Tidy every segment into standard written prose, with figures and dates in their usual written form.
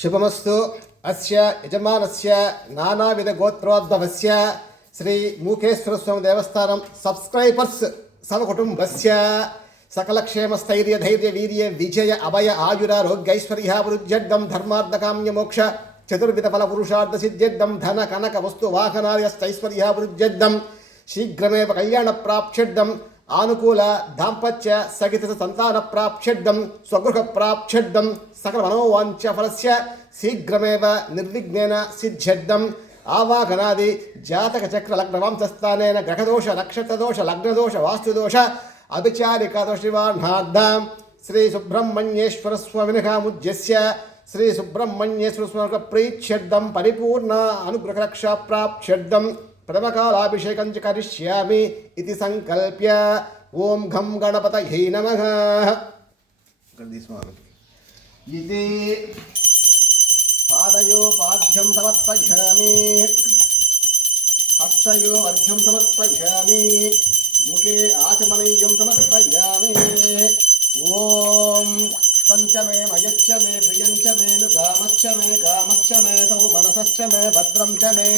शुभमस्तु अस्य यजमानस्य नानाविधगोत्रोद्भवस्य श्री मूकेश्वर स्वामी देवस्थानं सब्स्क्राइबर्स् सर्वकुटुम्बस्य सकलक्षेमस्थैर्य धैर्य वीर्य विजय अभय आयुरारोग्यैश्वर्यावृद्ध्यर्थं धर्मार्थकाम्यमोक्ष चतुर्विधफल पुरुषार्थ सिद्ध्यर्थं धन कनक वस्तु वाहनार्यश्चैश्वर्यावृद्ध्यर्थं शीघ्रमेव कल्याण प्राप्त्यर्थं आनुकूल दाम्पत्य सहित संतान प्राप्त्यर्थं स्वगृह प्राप्त्यर्थं सकल मनोवांछ फलस्य शीघ्रमेव निर्विघ्नेन सिद्ध्यर्थं आवाहनादि जातक चक्र लग्न वंशस्थानेन ग्रहदोष नक्षत्रदोष लग्नदोष वास्तुदोष अभिचारिकादोष निवारणार्थं श्री सुब्रह्मण्येश्वर स्वामिनः मुज्यस्य श्री सुब्रह्मण्येश्वर स्वामिनः प्रीत्यर्थं परिपूर्ण अनुग्रह रक्षा प्राप्त्यर्थं प्रथमकालाभिषेकं च करिष्यामि इति संकल्प्य ओम घं गणपतये नमः इति पादयो पाद्यं समर्पयामि हस्तयो अर्घ्यं समर्पयामि मुखे आचमनीयं समर्पयामि ओम पंचमे मयच्च मे प्रियंच मे नुकामच्च मे कामच्च मे सौमनसश्च मे भद्रं च मे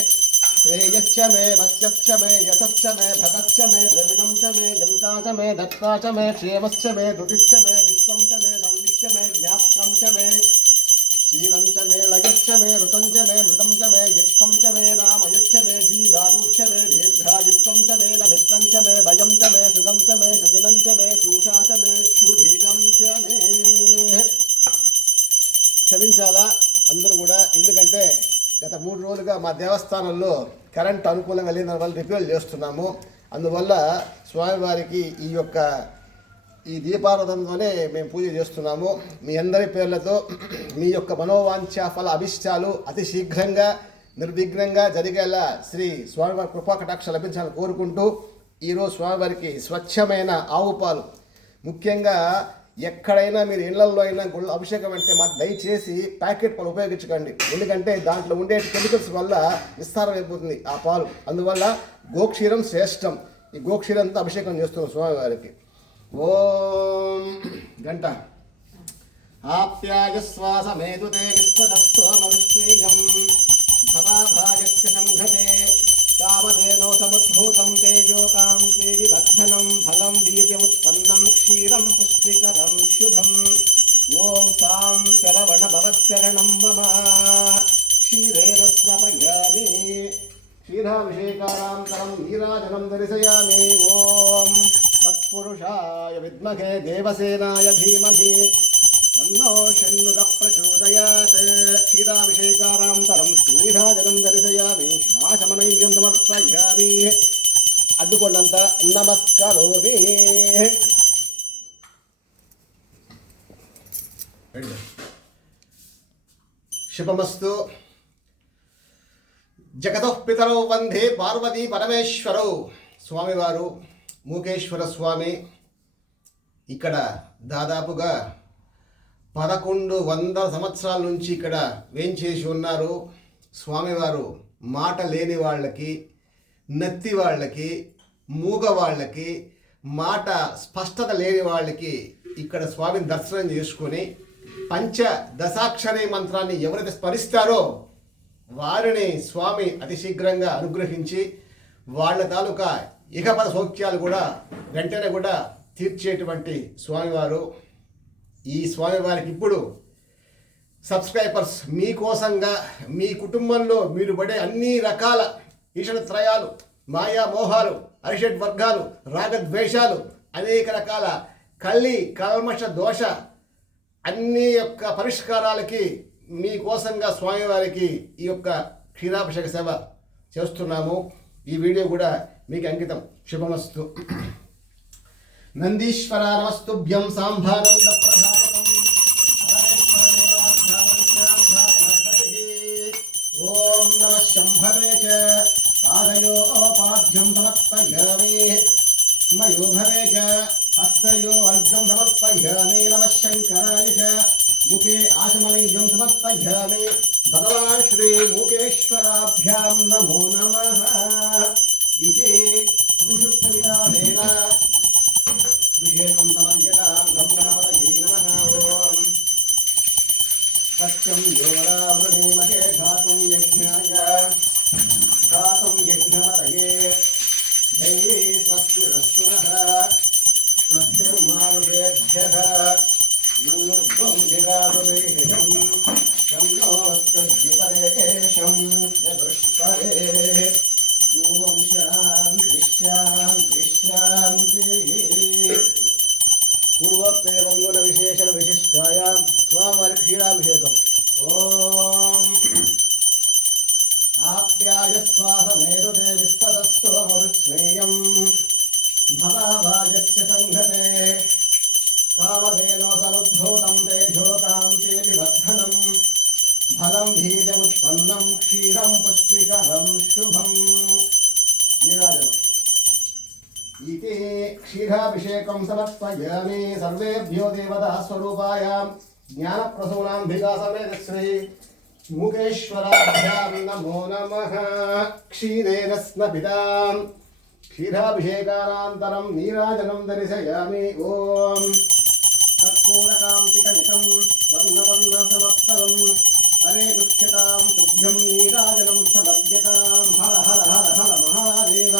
श्रेयश्च मे वस्यश्च मे यशश्च मे भगश्च मे द्रविडं च मे यन्ता च मे दत्ता च मे क्षेमश्च मे धृतिश्च मे विश्वं च मे संविश्च मे ज्ञापकं च मे क्षीरं च मे लयश्च मे ऋतं च मे मृतं च मे यक्ष्मं च मे नामयश्च मे जीवादुश्च मे दीर्घायुत्वं च मे नमित्रं च मे भयं च मे सुगं च मे सुजनं च मे शूषा च मे शुधिगं च मे క్షమించాలా అందరూ కూడా ఎందుకంటే గత 3 రోజులుగా మా దేవస్థానంలో కరెంట్ అనుకూలంగా లేని వల్ల రిపేర్ చేస్తున్నాము. అందువల్ల స్వామివారికి ఈ దీపారాధనతోనే మేము పూజ చేస్తున్నాము. మీ అందరి పేర్లతో మీ యొక్క మనోవాంఛ ఫల అభిష్టాలు అతి శీఘ్రంగా నిర్విఘ్నంగా జరిగేలా శ్రీ స్వామివారి కృపా కటాక్ష లభించాలని కోరుకుంటూ ఈరోజు స్వామివారికి స్వచ్ఛమైన ఆవు పాలు, ముఖ్యంగా ఎక్కడైనా మీరు ఇళ్లలో అయినా గుళ్ళ అభిషేకం అంటే మాకు దయచేసి ప్యాకెట్ పాలు ఉపయోగించకండి. ఎందుకంటే దాంట్లో ఉండే కెమికల్స్ వల్ల విస్తారం అయిపోతుంది ఆ పాలు. అందువల్ల గోక్షీరం శ్రేష్టం. ఈ గోక్షీరంతో అభిషేకం చేస్తున్నాం స్వామివారికి. ఓం గంట ఆప్యాయస్వాసమేదుతే విశ్వతస్వమరుష్ణేయం భవాభాయస్య సంఘతే కామధేనో సముద్భూతం తేజోకాం తేజివర్ధనం ఫలం వీర్యముత్పన్నం క్షీరం పుష్టికరం శుభం. ఓం సాం శరవణ భవశరణం మమ క్షీరేరస్నపయామి క్షీరాభిషేకానంతరం నీరాజనం దర్శయామి. ఓం తత్పురుషాయ విద్మహే దేవసేనాయ ధీమహి తన్నో షణ్ముఖ ప్రచోదయాత్. క్షీరాభిషేకానంతరం నీరాజనం దర్శయామి ఆచమనీయం సమర్పయామి. అడ్డుకొండంత నమస్కరోమి. శుభమస్తు. జగతః పితరౌ వందే పార్వతీ పరమేశ్వరౌ. స్వామివారు మూకేశ్వర స్వామి ఇక్కడ దాదాపుగా 1100 సంవత్సరాల నుంచి ఇక్కడ వేంచేసి ఉన్నారు. స్వామివారు మాట లేని వాళ్ళకి, నత్తి వాళ్ళకి, మూగ వాళ్ళకి, మాట స్పష్టత లేని వాళ్ళకి ఇక్కడ స్వామిని దర్శనం చేసుకొని పంచదశాక్షరీ మంత్రాన్ని ఎవరైతే స్మరిస్తారో వారిని స్వామి అతి శీఘ్రంగా అనుగ్రహించి వాళ్ళ తాలూకా ఇహపద సౌఖ్యాలు కూడా వెంటనే కూడా తీర్చేటువంటి స్వామివారు. ఈ స్వామివారికి ఇప్పుడు సబ్స్క్రైబర్స్ మీకోసంగా మీ కుటుంబంలో మీరు పడే అన్ని రకాల ఈషణత్రయాలు, మాయా మోహాలు, అరిషడ్ వర్గాలు, రాగద్వేషాలు, అనేక రకాల కల్లి కల్మష దోష అన్ని యొక్క పరిష్కారాలకి మీకోసంగా స్వామివారికి ఈ యొక్క క్షీరాభిషేక సేవ చేస్తున్నాము. ఈ వీడియో కూడా మీకు అంకితం. శుభమస్తు. నందీశ్వర నమస్తుభ్యం సాంబానంద ప్రధానకం ఓం నమ శంభవే చ పాదయో పాద్యం సమర్పయామి మయోభవే చ హస్తయో అర్ఘ్యం సమర్పయామి నమ శంకరాయ చ ముఖే ఆచమనీయం సమర్పయామి భగవాన్ శ్రీ మూకేశ్వరాభ్యాం నమో నమః. ఇది పురుషోక్త విధానేన విషేకం సమర్యతాం గంగణపతయే నమః. ఓం సత్యం योरावृणीमहे घातुं यज्ञमतये दैवी स्वस्तिरस्तुनः स्वस्तिर्मानुषेभ्यः यूर्ध्वं दिगावदेशं शं नो वस्तद्विपरेशं यदुष्परे ॐ शान्ति शान्ति शान्तिः। पूर्वोक्तयमङ्गल विशेषण विशिष्टायां स्वामवारि क्षीराभिषेकम्। ओम आप्याय स्वाहमेरुते विस्ततस्तोमरुच्मेयं भवाभागस्य संघते कामधेनो समुद्भूतं तेजोकान्तेऽभिवर्धनं फलं बीजमुत्पन्नं क्षीरं पुष्टिकरं शुभं नीराजनम् इति क्षीराभिषेकं समर्पयामि। सर्वेभ्यो देवतास्वरूपायां ज्ञानप्रसूनाम्बिका श्री मुकेश्वराभ्यां नमो नमः। क्षीरेण स्नपितां क्षीराभिषेकानन्तरं नीराजनं दर्शयामि। ॐ कर्पूरकान्तिकलितं वर्णवर्णसमक्कलं हरे गुच्छतां तुभ्यं नीराजनं समर्प्यतां। हर हर हर हर महादेव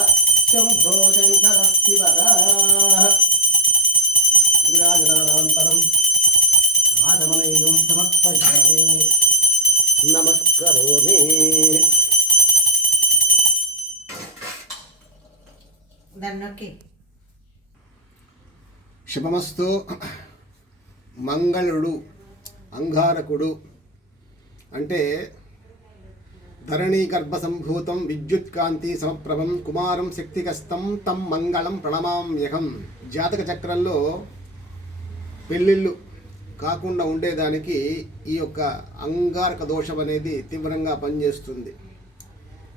शम्भो शङ्कर शिवः। नीराजनानन्तरं आगमनेयं समर्पयामि नमस्करोमि। శుభమస్తు. మంగళుడు అంగారకుడు అంటే ధరణీ గర్భ సంభూతం విద్యుత్కాంతి సమప్రభం కుమారం శక్తికస్తం తం మంగళం ప్రణమామ్యహం. జాతక చక్రంలో పెళ్ళిళ్ళు కాకుండా ఉండేదానికి ఈ యొక్క అంగారక దోషం అనేది తీవ్రంగా పనిచేస్తుంది.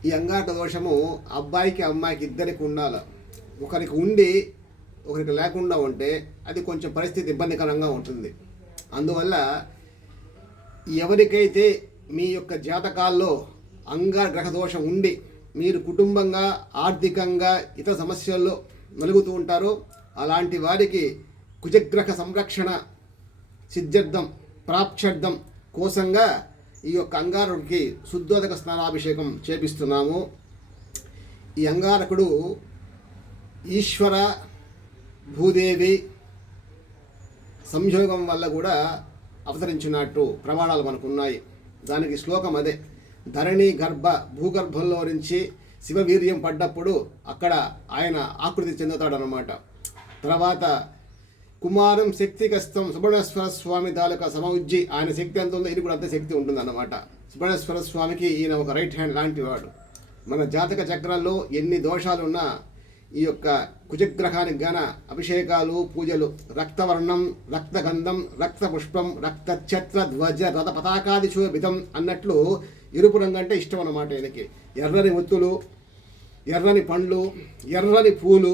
ఈ అంగారక దోషము అబ్బాయికి అమ్మాయికి ఇద్దరికి ఉండాలి. ఒకరికి ఉండి ఒకరికి లేకుండా ఉంటే అది కొంచెం పరిస్థితి ఇబ్బందికరంగా ఉంటుంది. అందువల్ల ఎవరికైతే మీ యొక్క జాతకాల్లో అంగారగ్రహ దోషం ఉండి మీరు కుటుంబంగా ఆర్థికంగా ఇతర సమస్యల్లో నలుగుతూ ఉంటారో అలాంటి వారికి కుజగ్రహ సంరక్షణ సిద్ధ్యర్థం ప్రాప్త్యర్థం కోసంగా ఈ యొక్క అంగారకుడికి శుద్ధోదక స్నానాభిషేకం చేపిస్తున్నాము. ఈ అంగారకుడు ఈశ్వర భూదేవి సంయోగం వల్ల కూడా అవతరించినట్టు ప్రమాణాలు మనకున్నాయి. దానికి శ్లోకం అదే. ధరణి గర్భ భూగర్భంలో నుంచి శివవీర్యం పడ్డప్పుడు అక్కడ ఆయన ఆకృతి చెందుతాడనమాట. తర్వాత కుమారం శక్తికస్తం సుబ్రహ్మణ్యేశ్వర స్వామి తాలూకా సమఉజ్జి ఆయన శక్తి ఎంత ఉందో ఇది కూడా అంతే శక్తి ఉంటుందన్నమాట. సుబ్రహ్మణ్యేశ్వర స్వామికి ఈయన ఒక రైట్ హ్యాండ్ లాంటి వాడు. మన జాతక చక్రాల్లో ఎన్ని దోషాలున్నా ఈ యొక్క కుజగ్రహానికి గాన అభిషేకాలు పూజలు రక్తవర్ణం రక్తగంధం రక్తపుష్పం రక్తఛత్ర ధ్వజ రథ పతాకాది శోభితం అన్నట్లు ఎరుపు రంగు అంటే ఇష్టం అన్నమాట. ఈయనకి ఎర్రని ఒత్తులు ఎర్రని పండ్లు ఎర్రని పూలు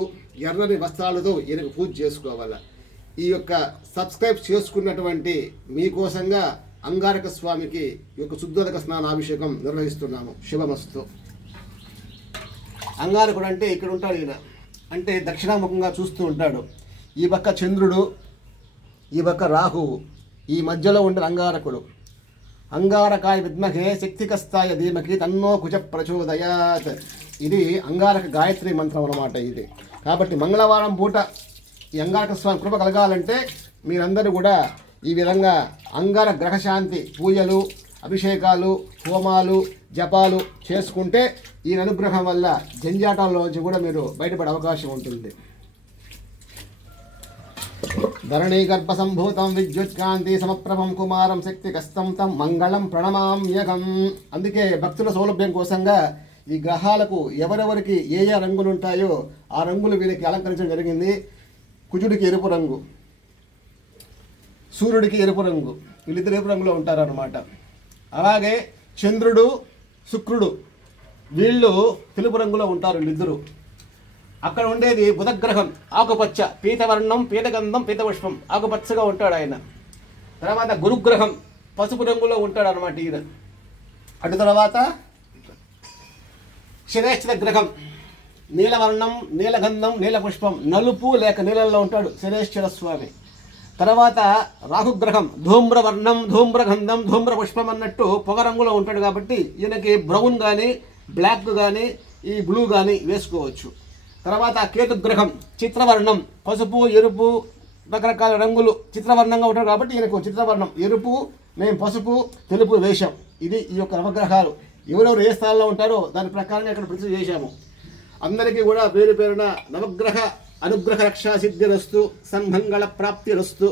ఎర్రని వస్త్రాలతో ఈయనకు పూజ చేసుకోవాలి. ఈ యొక్క సబ్స్క్రైబ్ చేసుకున్నటువంటి మీకోసంగా అంగారక స్వామికి ఈ యొక్క శుద్ధోదక స్నానాభిషేకం నిర్వహిస్తున్నాము. శుభమస్తు. అంగారకుడు అంటే ఇక్కడ ఉంటాడు. ఈయన అంటే దక్షిణాముఖంగా చూస్తూ ఉంటాడు. ఈ పక్క చంద్రుడు ఈ పక్క రాహువు ఈ మధ్యలో ఉండే అంగారకుడు. అంగారకాయ విద్మహే శక్తికస్తాయ ధీమకి తన్నో కుజ ప్రచోదయాత్. ఇది అంగారక గాయత్రి మంత్రం అన్నమాట ఇది. కాబట్టి మంగళవారం పూట ఈ అంగారక స్వామి కృప కలగాలంటే మీరందరూ కూడా ఈ విధంగా అంగార గ్రహశాంతి పూజలు అభిషేకాలు హోమాలు జపాలు చేసుకుంటే ఈ అనుగ్రహం వల్ల జంజాటాల్లోంచి కూడా మీరు బయటపడే అవకాశం ఉంటుంది. ధరణీ గర్భ సంభూతం విద్యుత్కాంతి సమప్రభం కుమారం శక్తికస్తం తం మంగళం ప్రణమామ్యహం. అందుకే భక్తుల సౌలభ్యం కోసంగా ఈ గ్రహాలకు ఎవరెవరికి ఏ ఏ రంగులు ఉంటాయో ఆ రంగులు వీళ్ళకి అలంకరించడం జరిగింది. కుజుడికి ఎరుపు రంగు, సూర్యుడికి ఎరుపు రంగు, వీళ్ళిద్దరు ఎరుపు రంగులో ఉంటారన్నమాట. అలాగే చంద్రుడు శుక్రుడు వీళ్ళు తెలుపు రంగులో ఉంటారు వీళ్ళిద్దరు. అక్కడ ఉండేది బుధగ్రహం ఆకుపచ్చ పీతవర్ణం పీతగంధం పీతపుష్పం ఆకుపచ్చగా ఉంటాడు ఆయన. తర్వాత గురుగ్రహం పసుపు రంగులో ఉంటాడు అనమాట ఈయన. అటు తర్వాత శనేశ్వర గ్రహం నీలవర్ణం నీలగంధం నీలపుష్పం నలుపు లేక నీళ్ళల్లో ఉంటాడు శనేశ్వర స్వామి. తర్వాత రాహుగ్రహం ధూమ్రవర్ణం ధూమ్రగంధం ధూమ్రపుష్పం అన్నట్టు పొగ రంగులో ఉంటాడు కాబట్టి ఈయనకి బ్రౌన్ కానీ బ్లాక్ కానీ ఈ బ్లూ కానీ వేసుకోవచ్చు. తర్వాత కేతుగ్రహం చిత్రవర్ణం పసుపు ఎరుపు రకరకాల రంగులు చిత్రవర్ణంగా ఉంటాడు కాబట్టి ఈయనకు చిత్రవర్ణం ఎరుపు, మేము పసుపు తెలుపు వేశాం. ఇది ఈ యొక్క నవగ్రహాలు ఎవరెవరు ఏ స్థానంలో ఉంటారో దాని ప్రకారంగా ఇక్కడ ప్రతిష్ఠ చేశాము. అందరికీ కూడా పేరు పేరున నవగ్రహ అనుగ్రహ రక్షా సిద్ధిరస్తు సన్మంగళ ప్రాప్తిరస్తు.